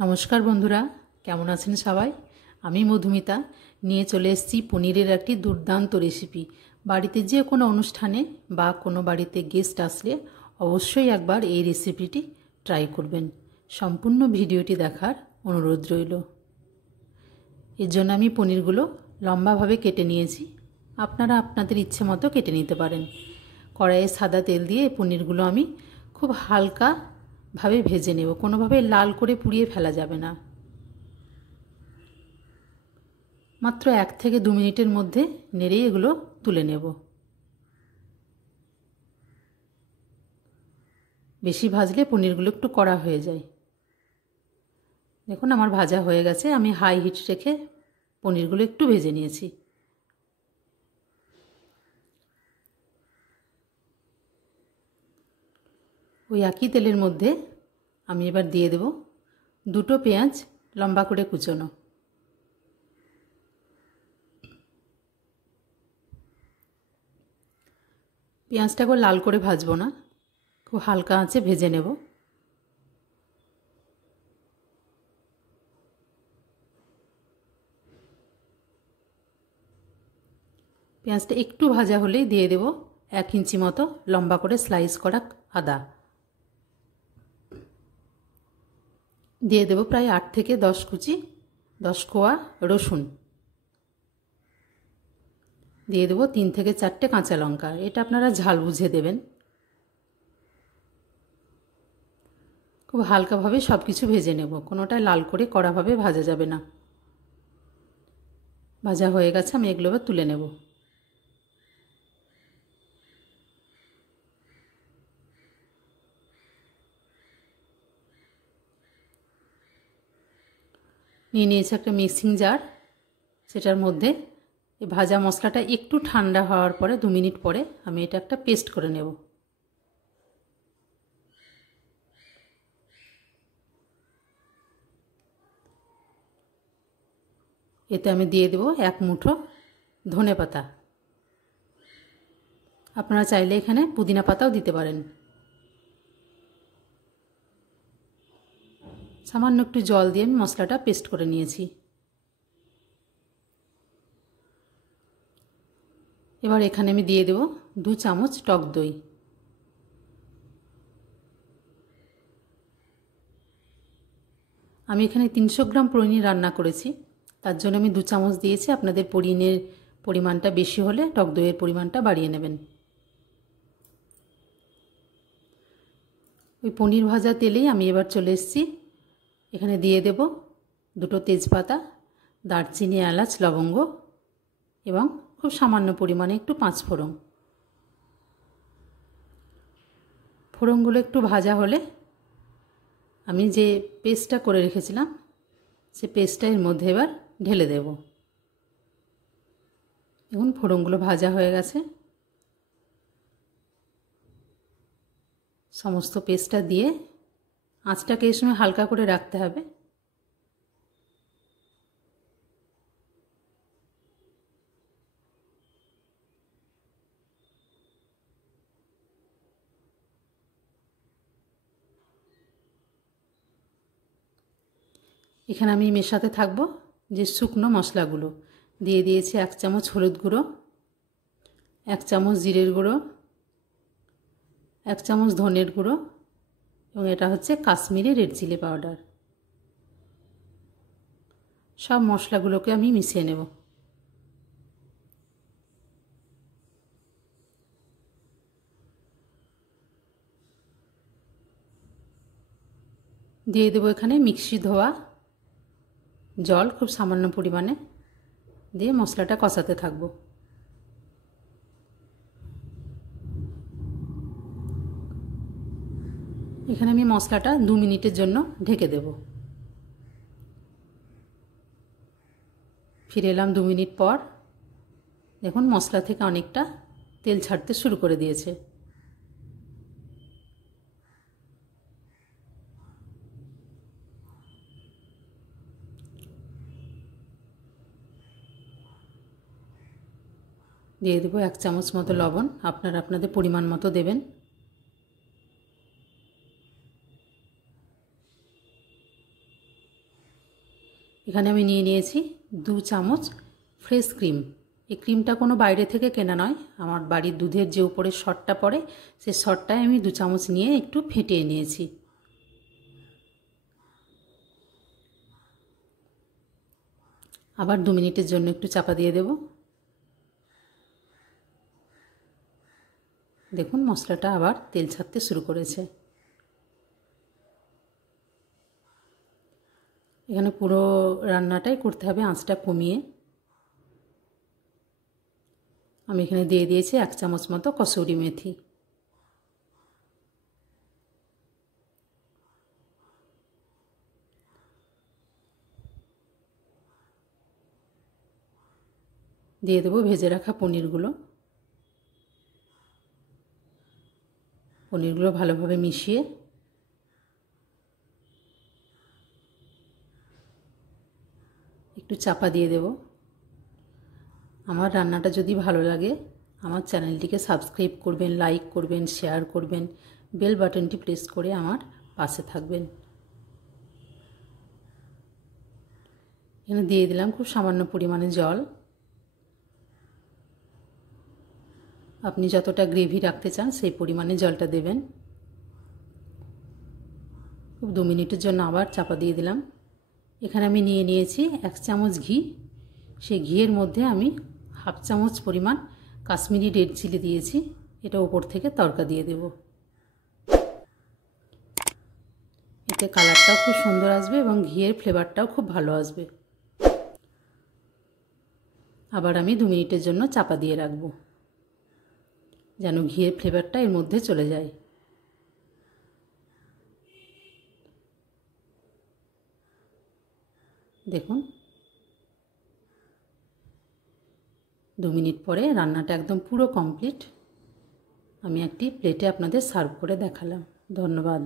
নমস্কার বন্ধুরা, কেমন আছেন সবাই? আমি মধুমিতা নিয়ে চলে এসেছি পনিরের একটি দুর্দান্ত রেসিপি। বাড়িতে যে কোনো অনুষ্ঠানে বা কোনো বাড়িতে গেস্ট আসলে অবশ্যই একবার এই রেসিপিটি ট্রাই করবেন। সম্পূর্ণ ভিডিওটি দেখার অনুরোধ রইল। এর জন্য আমি পনিরগুলো লম্বাভাবে কেটে নিয়েছি। আপনারা আপনাদের ইচ্ছে মতো কেটে নিতে পারেন। কড়াইয়ে সাদা তেল দিয়ে পনিরগুলো আমি খুব হালকাভাবে ভেজে নেব, কোনোভাবে লাল করে পুড়িয়ে ফেলা যাবে না। মাত্র 1 থেকে 2 মিনিটের মধ্যে নেড়ে এগুলো তুলে নেব। বেশি ভাজলে পনিরগুলো একটু কড়া হয়ে যায়। দেখুন আমার ভাজা হয়ে গেছে। আমি হাই হিট রেখে পনিরগুলো একটু ভেজে নিয়েছি। ওই একই তেলের মধ্যে আমি এবার দিয়ে দেব 2টো পেঁয়াজ লম্বা করে কুচোনো। পেঁয়াজটাকে লাল করে ভাজবো না, খুব হালকা আঁচে ভেজে নেব। পেঁয়াজটা একটু ভাজা হলেই দিয়ে দেব 1 ইঞ্চি মতো লম্বা করে স্লাইস করা আদা। দিয়ে দেব প্রায় 8 থেকে 10 কোয়া রসুন। দিয়ে দেব 3 থেকে 4টে কাঁচা লঙ্কা। এটা আপনারা ঝাল বুঝে দেবেন। খুব হালকাভাবে সব কিছু ভেজে নেব, কোনোটাই লাল করে কড়াভাবে ভাজা যাবে না। ভাজা হয়ে গেছে, আমি এগুলো এবার তুলে নেব। নিয়ে নিয়েছি একটা মিক্সিং জার। সেটার মধ্যে এই ভাজা মশলাটা একটু ঠান্ডা হওয়ার পরে 2 মিনিট পরে আমি এটা একটা পেস্ট করে নেব। এতে আমি দিয়ে দেব 1 মুঠো ধনেপাতা। আপনারা চাইলে এখানে পুদিনা পাতাও দিতে পারেন। সামান্য একটু জল দিয়ে আমি মশলাটা পেস্ট করে নিয়েছি। এবার এখানে আমি দিয়ে দেব 2 চামচ টক দই। আমি এখানে 300 গ্রাম পনির রান্না করেছি, তার জন্য আমি 2 চামচ দিয়েছি। আপনাদের পনিরের পরিমাণটা বেশি হলে টক দইয়ের পরিমাণটা বাড়িয়ে নেবেন। ওই পনির ভাজা তেলেই আমি এবার চলে এসেছি। এখানে দিয়ে দেব 2টো তেজপাতা, দারচিনি, এলাচ, লবঙ্গ এবং খুব সামান্য পরিমাণে একটু 5 ফোড়ন। ফোড়নগুলো একটু ভাজা হলে আমি যে পেস্টটা করে রেখেছিলাম সে পেস্টটা এর মধ্যে এবার ঢেলে দেব। দেখুন ফোড়নগুলো ভাজা হয়ে গেছে। সমস্ত পেস্টটা দিয়ে আঁচটাকে এই সময় হালকা করে রাখতে হবে। এখানে আমি মেশাতে থাকবো যে শুকনো মশলাগুলো। দিয়ে দিয়েছি 1 চামচ হলুদ গুঁড়ো, 1 চামচ জিরের গুঁড়ো, 1 চামচ ধনের গুঁড়ো এবং এটা হচ্ছে কাশ্মীরি রেড চিলি পাউডার। সব মশলাগুলোকে আমি মিশিয়ে নেব। দিয়ে দেবো এখানে মিক্সি ধোয়া জল, খুব সামান্য পরিমাণে দিয়ে মশলাটা কষাতে থাকবো। এখানে আমি মশলাটা 2 মিনিটের জন্য ঢেকে দেব। ফিরে এলাম 2 মিনিট পর। দেখুন মশলা থেকে অনেকটা তেল ছাড়তে শুরু করে দিয়েছে। দিয়ে দেবো 1 চামচ মতো লবণ। আপনারা আপনাদের পরিমাণ মতো দেবেন। এখানে আমি নিয়ে নিয়েছি 2 চামচ ফ্রেশ ক্রিম। এই ক্রিমটা কোনো বাইরে থেকে কেনা নয়, আমার বাড়ির দুধের যে উপরে সরটা পড়ে সেই সরটায় আমি 2 চামচ নিয়ে একটু ফেটিয়ে নিয়েছি। আবার 2 মিনিটের জন্য একটু চাপা দিয়ে দেব। দেখুন মশলাটা আবার তেল ছাড়তে শুরু করেছে। এখানে পুরো রান্নাটাই করতে হবে আঁচটা কমিয়ে। আমি এখানে দিয়ে দিয়েছি 1 চামচ মতো কসুরি মেথি। দিয়ে দেবো ভেজে রাখা পনিরগুলো। পনিরগুলো ভালোভাবে মিশিয়ে একটু চাপা দিয়ে দেব। আমার রান্নাটা যদি ভালো লাগে আমার চ্যানেলটিকে সাবস্ক্রাইব করবেন, লাইক করবেন, শেয়ার করবেন, বেল বাটনটি প্রেস করে আমার পাশে থাকবেন। এখানে দিয়ে দিলাম খুব সামান্য পরিমাণে জল। আপনি যতটা গ্রেভি রাখতে চান সেই পরিমাণে জলটা দেবেন। খুব 2 মিনিটের জন্য আবার চাপা দিয়ে দিলাম। এখানে আমি নিয়ে নিয়েছি 1 চামচ ঘি। সেই ঘিয়ের মধ্যে আমি 1/2 চামচ পরিমাণ কাশ্মীরি রেড চিলি দিয়েছি। এটা ওপর থেকে তড়কা দিয়ে দেব। এতে কালারটাও খুব সুন্দর আসবে এবং ঘিয়ের ফ্লেভারটাও খুব ভালো আসবে। আবার আমি 2 মিনিটের জন্য চাপা দিয়ে রাখব যেন ঘিয়ের ফ্লেভারটা এর মধ্যে চলে যায়। দেখুন 2 মিনিট পরে রান্নাটা একদম পুরো কমপ্লিট। আমি একটি প্লেটে আপনাদের সার্ভ করে দেখালাম। ধন্যবাদ।